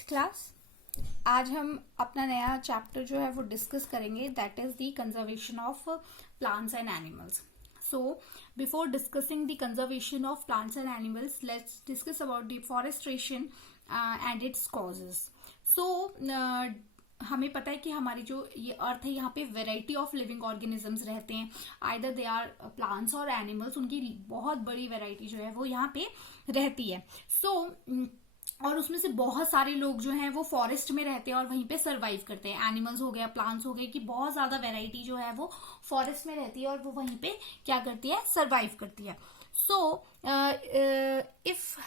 Fifth class. आज हम अपना नया चैप्टर जो है वो डिस्कस करेंगे, that is the conservation of plants and animals. So before discussing the conservation of plants and animals, let's discuss about deforestation and its causes. So हमें पता है कि हमारी जो ये अर्थ है यहाँ पे वेराइटी ऑफ लिविंग ऑर्गेनिजम्स रहते हैं, आइदर दे आर प्लांट्स और एनिमल्स. उनकी बहुत बड़ी वेराइटी जो है वो यहाँ पे रहती है. और उसमें से बहुत सारे लोग जो हैं वो फॉरेस्ट में रहते हैं और वहीं पे सरवाइव करते हैं. एनिमल्स हो गया, प्लांट्स हो गए, कि बहुत ज्यादा वैरायटी जो है वो फॉरेस्ट में रहती है और वो वहीं पे क्या करती है, सरवाइव करती है. सो इफ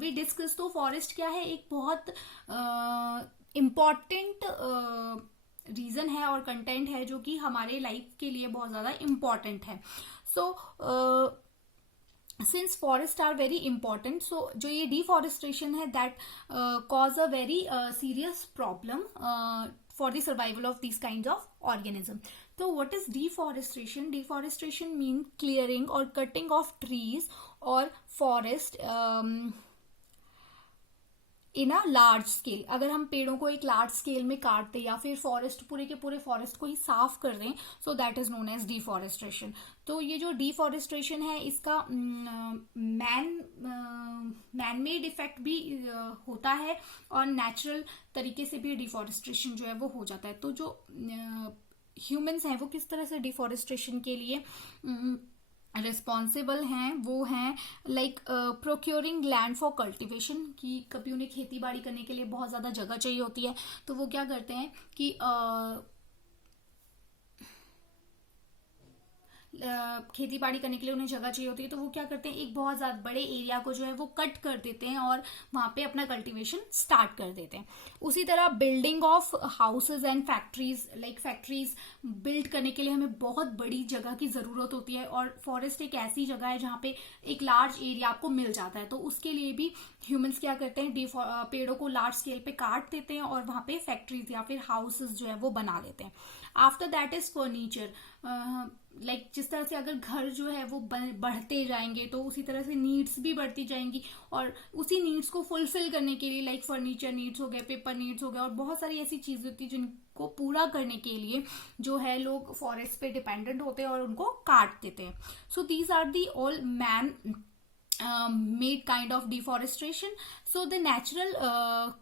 वी डिस्कस, तो फॉरेस्ट क्या है, एक बहुत इम्पॉर्टेंट रीजन है और कंटेंट है जो कि हमारे लाइफ के लिए बहुत ज्यादा इम्पॉर्टेंट है. So since forest are very important, so जो ये डिफॉरेस्टेशन है that cause a very serious problem for the survival of this kind of organism. तो what is deforestation? Deforestation mean clearing और कटिंग ऑफ ट्रीज और forest in a large scale. अगर हम पेड़ों को एक लार्ज स्केल में काटते या फिर फॉरेस्ट पूरे के पूरे फॉरेस्ट को ही साफ कर दें, so that is known as deforestation. तो ये जो डिफॉरेस्टेशन है इसका मैन मेड इफेक्ट भी होता है और नेचुरल तरीके से भी डिफॉरेस्टेशन जो है वो हो जाता है. तो जो ह्यूमंस हैं वो किस तरह से डिफॉरेस्टेशन के लिए रिस्पॉन्सिबल हैं, वो हैं like procuring land for cultivation, कि कभी उन्हें खेती बाड़ी करने के लिए बहुत ज्यादा जगह चाहिए होती है, तो वो क्या करते हैं कि खेती बाड़ी करने के लिए उन्हें जगह चाहिए होती है, तो वो क्या करते हैं, एक बहुत ज्यादा बड़े एरिया को जो है वो कट कर देते हैं और वहां पे अपना कल्टीवेशन स्टार्ट कर देते हैं. उसी तरह building of houses and factories, like factories build करने के लिए हमें बहुत बड़ी जगह की जरूरत होती है और फॉरेस्ट एक ऐसी जगह है जहाँ पे एक लार्ज एरिया आपको मिल जाता है. तो उसके लिए भी ह्यूमंस क्या करते हैं, पेड़ों को लार्ज स्केल पे काट देते हैं और वहां पे फैक्ट्रीज या फिर हाउसेज जो है वो बना देते हैं. After that is furniture. Like जिस तरह से अगर घर जो है वो बढ़ते जाएंगे तो उसी तरह से नीड्स भी बढ़ती जाएंगी और उसी नीड्स को फुलफिल करने के लिए लाइक फर्नीचर नीड्स हो गए, पेपर नीड्स हो गए और बहुत सारी ऐसी चीजें होती है जिनको पूरा करने के लिए जो है लोग फॉरेस्ट पे डिपेंडेंट होते हैं और उनको काट देते हैं. So these are the all man made kind of deforestation. So the natural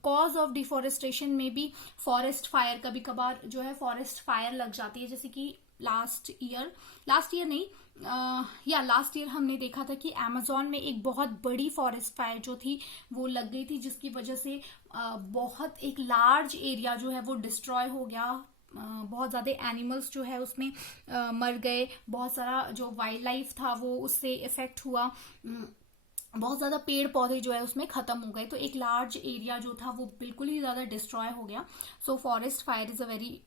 cause of deforestation may be forest fire. कभी कभार जो है forest fire लग जाती है, जैसे कि लास्ट ईयर हमने देखा था कि अमेजोन में एक बहुत बड़ी फॉरेस्ट फायर जो थी वो लग गई थी, जिसकी वजह से बहुत एक लार्ज एरिया जो है वो डिस्ट्रॉय हो गया. बहुत ज्यादा एनिमल्स जो है उसमें मर गए, बहुत सारा जो वाइल्ड लाइफ था वो उससे इफेक्ट हुआ, बहुत ज्यादा पेड़ पौधे जो है उसमें खत्म हो गए. तो एक लार्ज एरिया जो था वो बिल्कुल ही ज्यादा डिस्ट्रॉय हो गया. So forest fire is a very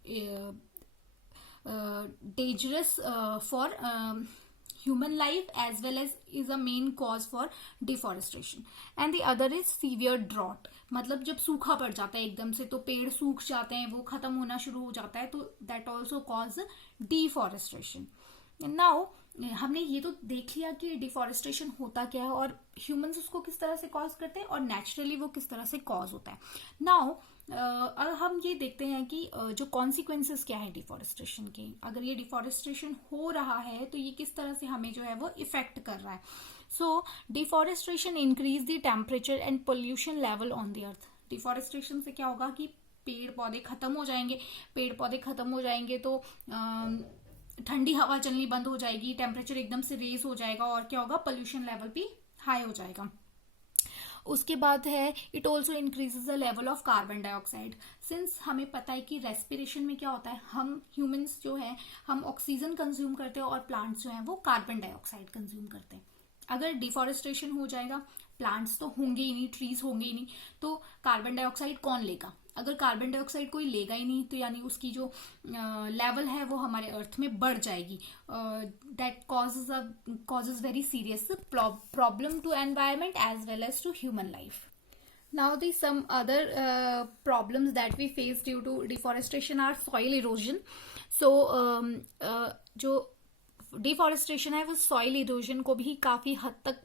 dangerous for human life as well as is a main cause for deforestation. And the other is severe drought. मतलब जब सूखा पड़ जाता है एकदम से, तो पेड़ सूख जाते हैं, वो खत्म होना शुरू हो जाता है, तो that also cause deforestation. Now हमने ये तो देख लिया कि डिफॉरेस्टेशन होता क्या है और ह्यूमंस उसको किस तरह से कॉज करते हैं और नेचुरली वो किस तरह से कॉज होता है. नाउ हम ये देखते हैं कि जो कॉन्सिक्वेंसेस क्या है डिफॉरेस्टेशन के. अगर ये डिफॉरेस्टेशन हो रहा है तो ये किस तरह से हमें जो है वो इफेक्ट कर रहा है. So deforestation increase the temperature and pollution level on the earth. Deforestation से क्या होगा कि पेड़ पौधे खत्म हो जाएंगे तो ठंडी हवा चलनी बंद हो जाएगी, टेम्परेचर एकदम से रेज हो जाएगा और क्या होगा, पोल्यूशन लेवल भी हाई हो जाएगा. उसके बाद है it also increases the level of carbon dioxide. Since हमें पता है कि रेस्पिरेशन में क्या होता है, हम ह्यूमंस जो है हम ऑक्सीजन कंज्यूम करते हैं और प्लांट्स जो है वो कार्बन डाइऑक्साइड कंज्यूम करते हैं. अगर डिफॉरेस्टेशन हो जाएगा, प्लांट्स तो होंगे ही नहीं, ट्रीज होंगे ही नहीं, तो कार्बन डाइऑक्साइड कौन लेगा? अगर कार्बन डाइऑक्साइड कोई लेगा ही नहीं तो यानी उसकी जो लेवल है वो हमारे अर्थ में बढ़ जाएगी. That causes very serious problem to environment as well as to human life. Now the some other problems that we face due to deforestation are soil erosion. So जो डिफॉरेस्टेशन है वो सॉइल इरोजन को भी काफी हद तक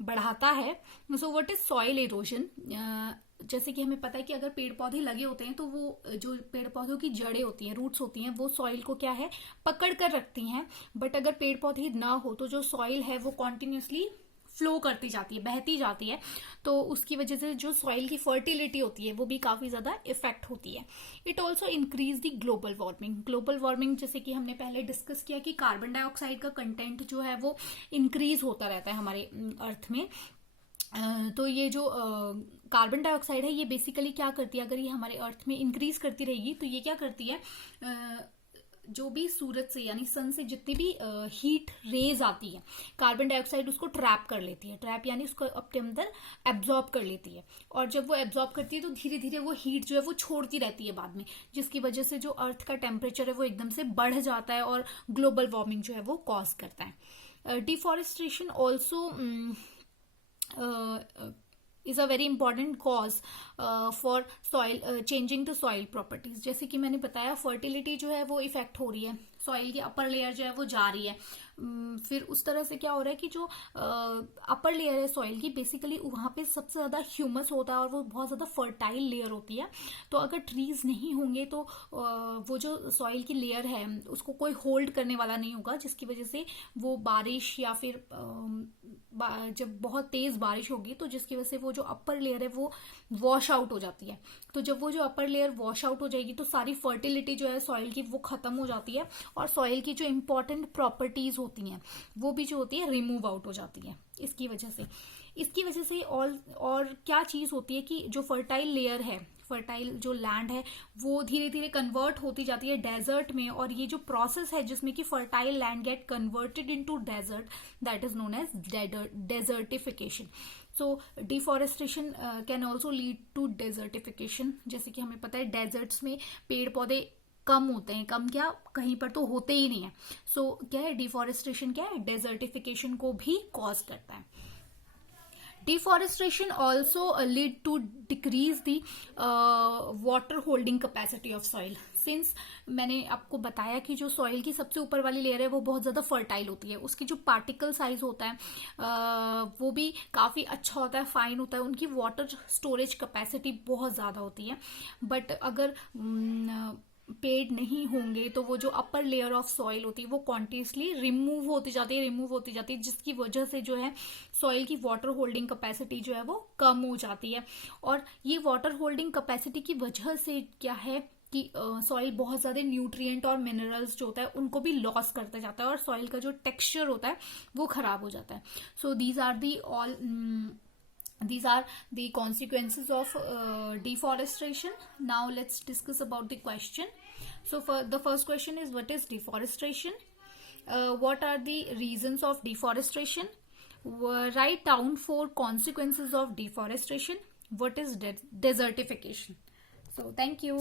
बढ़ाता है. So what is soil erosion? जैसे कि हमें पता है कि अगर पेड़ पौधे लगे होते हैं तो वो जो पेड़ पौधों की जड़ें होती हैं, रूट्स होती हैं, वो सॉइल को क्या है, पकड़ कर रखती हैं. बट अगर पेड़ पौधे ना हो तो जो सॉइल है वो कॉन्टिन्यूसली फ्लो करती जाती है, बहती जाती है. तो उसकी वजह से जो सॉइल की फर्टिलिटी होती है वो भी काफी ज्यादा इफेक्ट होती है. It also increase the global warming. Global warming जैसे कि हमने पहले डिस्कस किया कि कार्बन डाइऑक्साइड का कंटेंट जो है वो इंक्रीज होता रहता है हमारे अर्थ में. तो ये जो कार्बन डाइऑक्साइड है ये बेसिकली क्या करती है, अगर ये हमारे अर्थ में इंक्रीज करती रहेगी तो ये क्या करती है, जो भी सूरज से यानी सन से जितनी भी हीट रेज आती है, कार्बन डाइऑक्साइड उसको ट्रैप कर लेती है. ट्रैप यानी उसको अपने अंदर एब्जॉर्ब कर लेती है. और जब वो एब्जॉर्ब करती है तो धीरे धीरे वो हीट जो है वो छोड़ती रहती है बाद में, जिसकी वजह से जो अर्थ का टेम्परेचर है वो एकदम से बढ़ जाता है और ग्लोबल वार्मिंग जो है वो कॉज करता है. Deforestation also is a very important cause for soil changing the soil properties. जैसे कि मैंने बताया फर्टिलिटी जो है वो इफेक्ट हो रही है, सॉइल की अपर लेयर जो है वो जा रही है. फिर उस तरह से क्या हो रहा है कि जो अपर लेयर है सॉइल की, बेसिकली वहां पे सबसे ज्यादा ह्यूमस होता है और वो बहुत ज्यादा फर्टाइल लेयर होती है. तो अगर ट्रीज नहीं होंगे तो वो जो सॉइल की लेयर है उसको कोई होल्ड करने वाला नहीं होगा, जिसकी वजह से वो बारिश या फिर जब बहुत तेज बारिश होगी तो जिसकी वजह से वो जो अपर लेयर है वो वॉश आउट हो जाती है. तो जब वो जो अपर लेयर वॉश आउट हो जाएगी तो सारी फर्टिलिटी जो है सॉइल की वो खत्म हो जाती है और सॉइल की जो इंपॉर्टेंट प्रॉपर्टीज होती हैं वो भी जो होती है रिमूव आउट हो जाती है. इसकी वजह से और क्या चीज होती है कि जो फर्टाइल लेयर है, फर्टाइल जो लैंड है वो धीरे धीरे कन्वर्ट होती जाती है डेजर्ट में. और ये जो प्रोसेस है जिसमें कि fertile land get converted into desert, that is known as desertification. So deforestation can also lead to desertification. जैसे कि हमें पता है डेजर्ट्स में पेड़ पौधे कम होते हैं, कम क्या कहीं पर तो होते ही नहीं है. सो क्या है, डिफॉरेस्टेशन क्या है, डेजर्टिफिकेशन को भी कॉज करता है. Deforestation also lead to decrease the water holding capacity of soil. Since मैंने आपको बताया कि जो सॉइल की सबसे ऊपर वाली लेयर है वो बहुत ज़्यादा फर्टाइल होती है, उसकी जो पार्टिकल साइज होता है वो भी काफ़ी अच्छा होता है, फाइन होता है, उनकी वाटर स्टोरेज कैपेसिटी बहुत ज़्यादा होती है. बट अगर पेड़ नहीं होंगे तो वो जो अपर लेयर ऑफ सॉइल होती है वो कॉन्टिन्यूसली रिमूव होती जाती है, जिसकी वजह से जो है सॉइल की वाटर होल्डिंग कैपेसिटी जो है वो कम हो जाती है. और ये वाटर होल्डिंग कैपेसिटी की वजह से क्या है कि सॉइल बहुत ज्यादा न्यूट्रिएंट और मिनरल्स जो होता है उनको भी लॉस करता जाता है और सॉइल का जो टेक्सचर होता है वो खराब हो जाता है. सो these are the consequences of deforestation. Now let's discuss about the question. So for the first question is, what is deforestation? What are the reasons of deforestation? Write down 4 consequences of deforestation. What is desertification? So thank you.